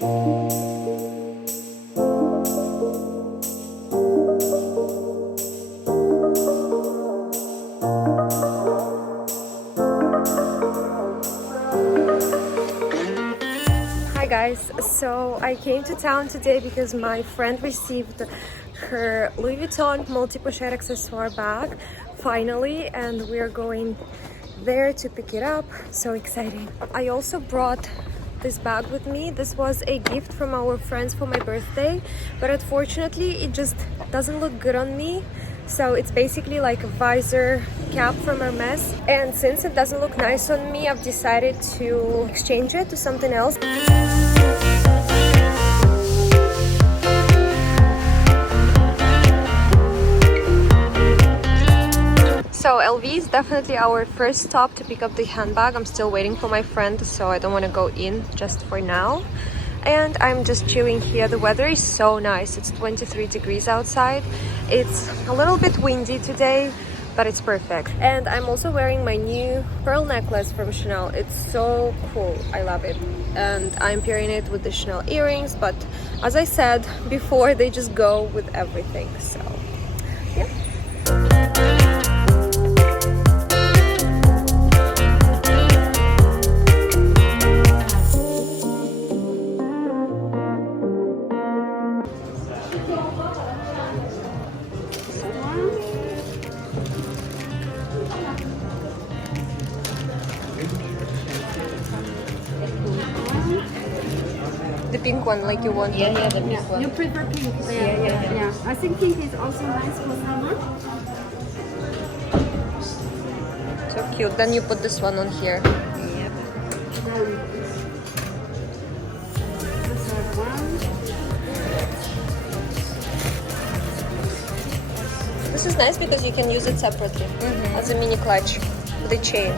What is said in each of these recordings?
Guys, so I came to town today because my friend received her Louis Vuitton multi-pochette accessoire bag finally, and we are going there to pick it up. So exciting. I also brought this bag with me. This was a gift from our friends for my birthday, but unfortunately it just doesn't look good on me. So it's basically like a visor cap from Hermes, and since it doesn't look nice on me, I've decided to exchange it to something else. So LV is definitely our first stop to pick up the handbag. I'm still waiting for my friend, so I don't want to go in just for now. And I'm just chilling here. The weather is so nice. It's 23 degrees outside. It's a little bit windy today, but it's perfect. And I'm also wearing my new pearl necklace from Chanel. It's so cool. I love it. And I'm pairing it with the Chanel earrings, but as I said before, they just go with everything. So yeah. The pink one, like you want? Yeah, the pink one. You prefer pink? Yeah. I think pink is also nice for summer. So cute. Then you put this one on here. Yep. This is nice because you can use it separately as a mini clutch with a chain.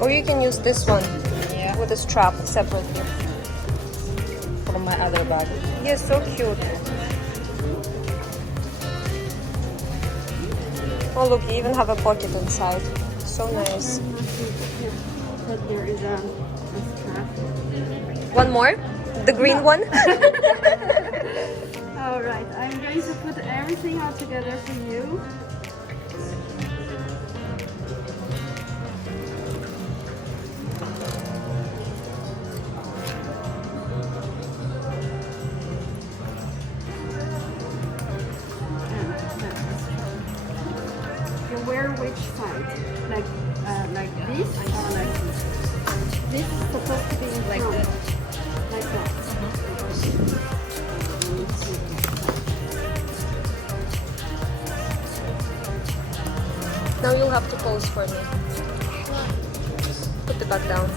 Or you can use this one with a strap separately. For my other bag. Yes, so cute. Oh look, you even have a pocket inside. So nice. But there is a strap. One more? The green one? Alright, I'm going to put everything all together for you. You wear which side? Like this or like this? This is supposed to be in Like front. that. Like that. Now you'll have to pose for me. Put the bag down.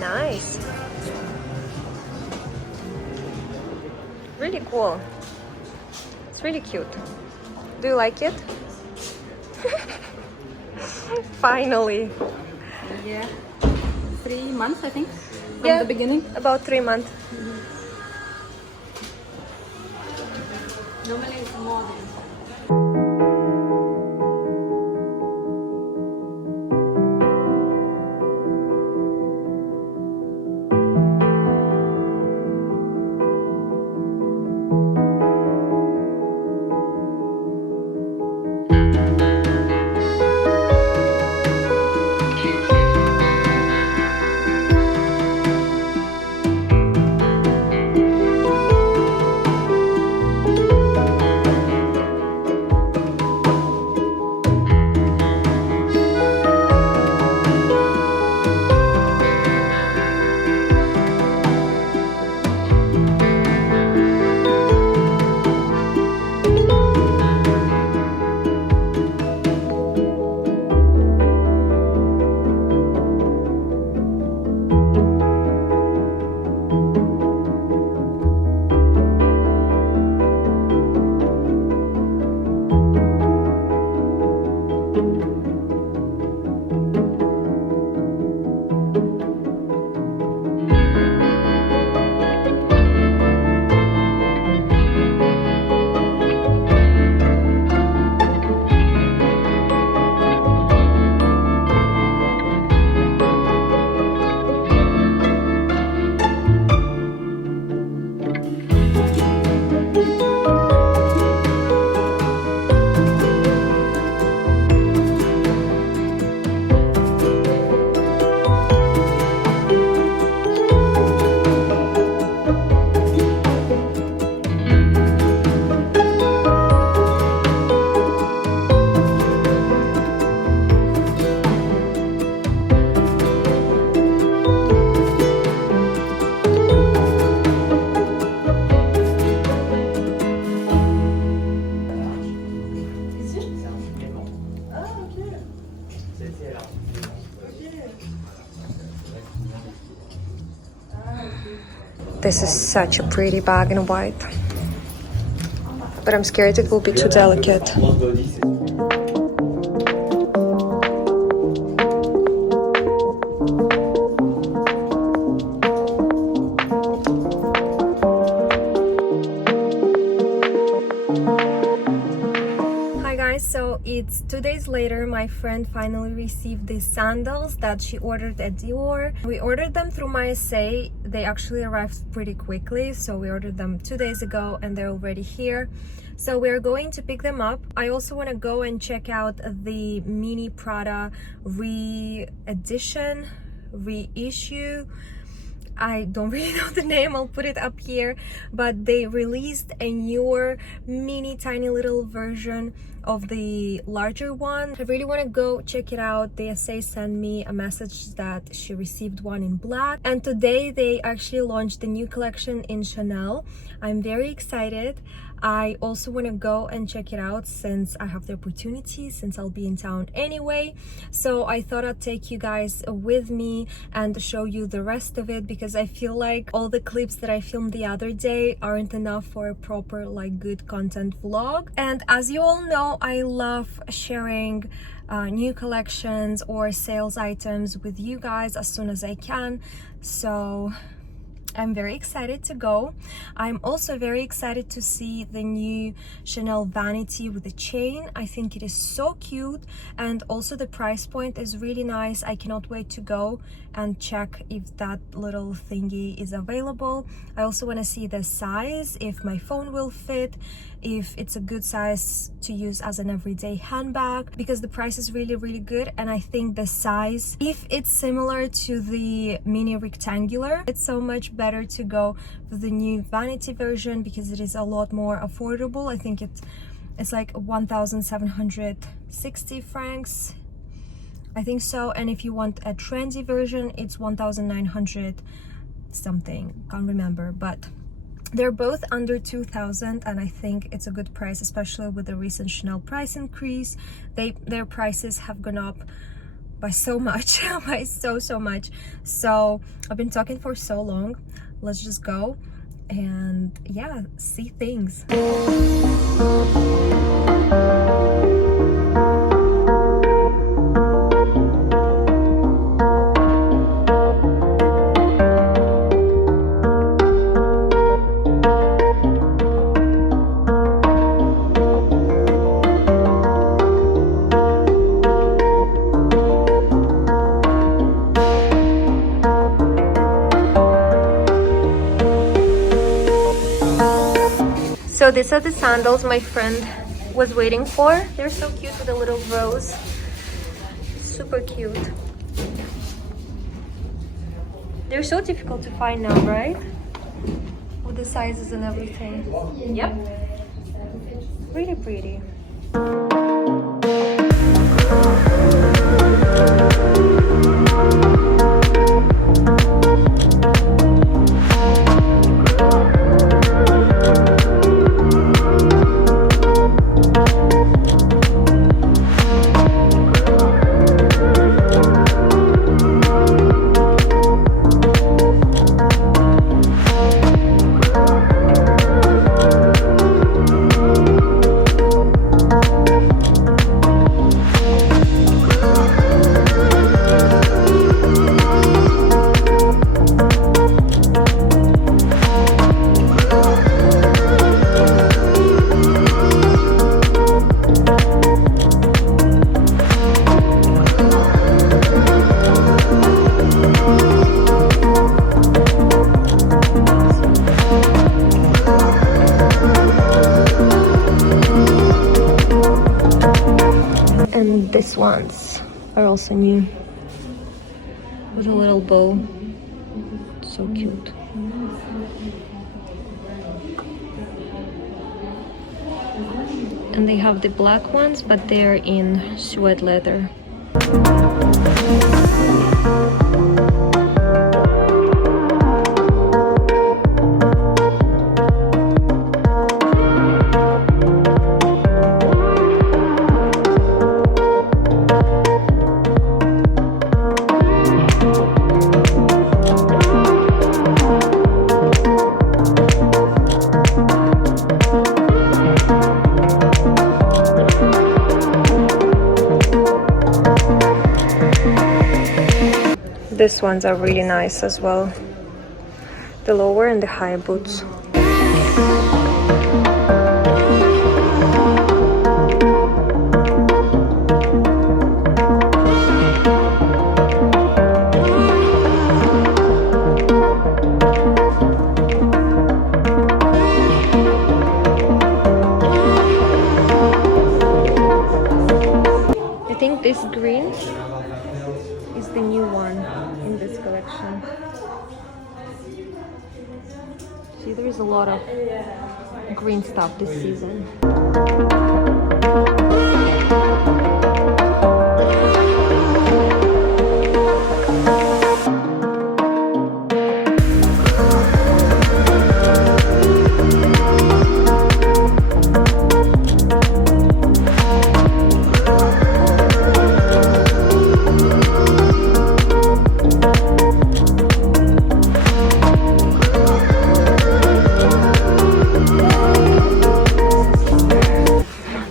Nice. Really cool. It's really cute. Do you like it? Finally. Yeah. 3 months, I think, from Yeah. the beginning. About 3 months. Normally it's more than. This is such a pretty bag in white. But I'm scared it will be too delicate. So it's 2 days later, my friend finally received these sandals that she ordered at Dior. We ordered them through my SA. They actually arrived pretty quickly, so we ordered them 2 days ago and they're already here. So we're going to pick them up. I also want to go and check out the mini Prada re-edition, reissue. I don't really know the name, I'll put it up here, but they released a newer mini tiny little version of the larger one. I really want to go check it out. The SA sent me a message that she received one in black, and today they actually launched the new collection in Chanel. I'm very excited. I also want to go and check it out since I have the opportunity, since I'll be in town anyway. So I thought I'd take you guys with me and show you the rest of it, because I feel like all the clips that I filmed the other day aren't enough for a proper like good content vlog. And as you all know, I love sharing new collections or sales items with you guys as soon as I can. So I'm very excited to go. I'm also very excited to see the new Chanel vanity with the chain. I think it is so cute, and also the price point is really nice. I cannot wait to go and check if that little thingy is available. I also want to see the size, if my phone will fit, if it's a good size to use as an everyday handbag, because the price is really good. And I think the size, if it's similar to the mini rectangular, it's so much better to go with the new vanity version because it is a lot more affordable. I think it's like 1,760 francs, I think so. And if you want a trendy version, it's 1,900 something, can't remember, but they're both under 2,000, and I think it's a good price, especially with the recent Chanel price increase. Their prices have gone up by so much, by so much. So I've been talking for so long. Let's just go and yeah, see things. So these are the sandals my friend was waiting for. They're so cute with a little rose. Super cute. They're so difficult to find now, right? With the sizes and everything. Yep. Really pretty. And these ones are also new with a little bow. So cute. And they have the black ones, but they're in suede leather. These ones are really nice as well. The lower and the high boots. I think this green is the new one in this collection. See, there is a lot of green stuff this season.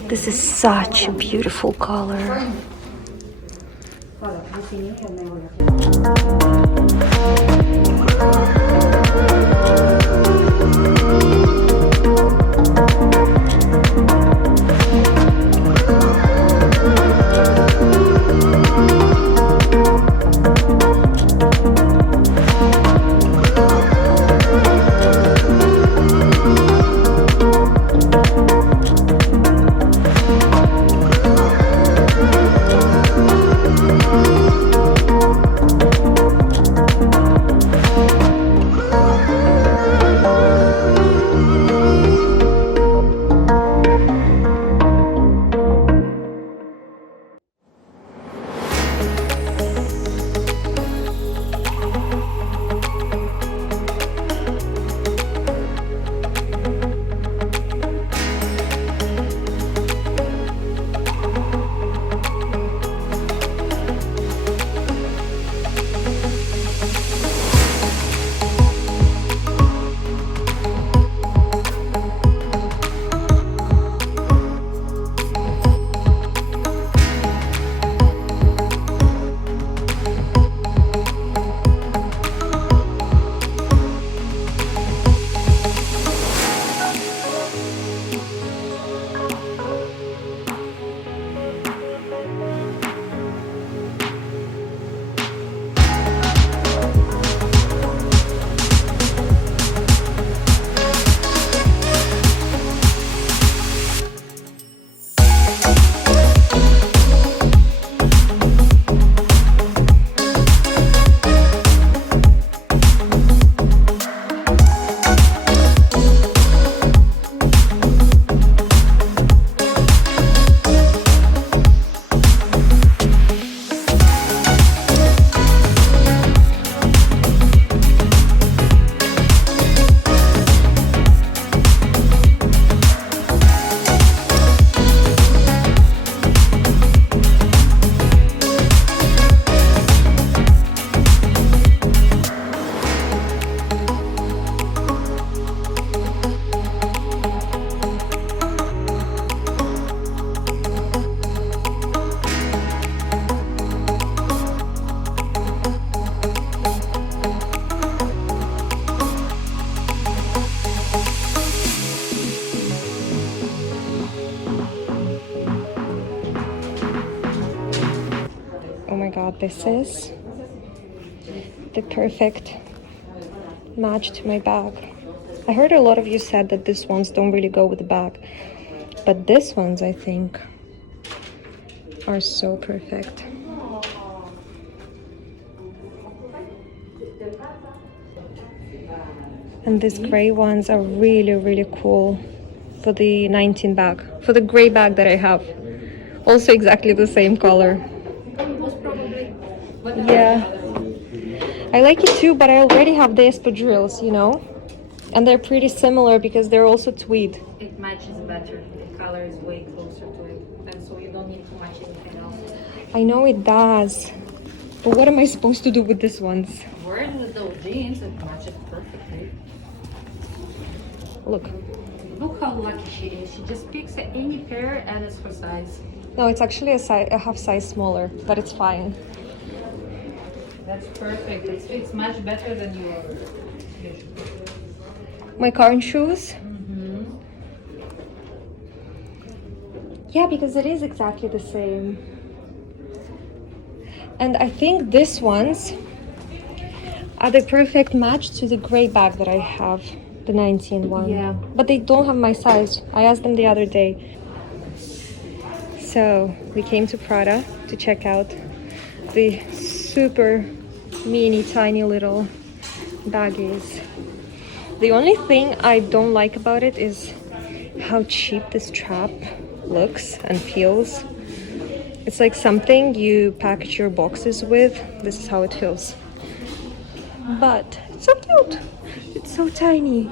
This is such a beautiful color. Oh my god, this is the perfect match to my bag. I heard a lot of you said that these ones don't really go with the bag, but these ones I think are so perfect. And these gray ones are really, really cool for the 19 bag, for the gray bag that I have. Also exactly the same color. Yeah, I like it too, but I already have the espadrilles, you know, and they're pretty similar because they're also tweed. It matches better. The color is way closer to it, and so you don't need to match anything else. I know it does, but what am I supposed to do with these ones? Wearing with those jeans, it matches perfectly. Look. Look how lucky she is. She just picks any pair and it's her size. No, it's actually a half size smaller, but it's fine. That's perfect. It's much better than your usual. My current shoes. Yeah, because it is exactly the same. And I think these ones are the perfect match to the gray bag that I have, the 19 one. Yeah. But they don't have my size. I asked them the other day. So we came to Prada to check out the super mini tiny little baggies. The only thing I don't like about it is how cheap this strap looks and feels. It's like something you package your boxes with. This is how it feels. But it's so cute. It's so tiny.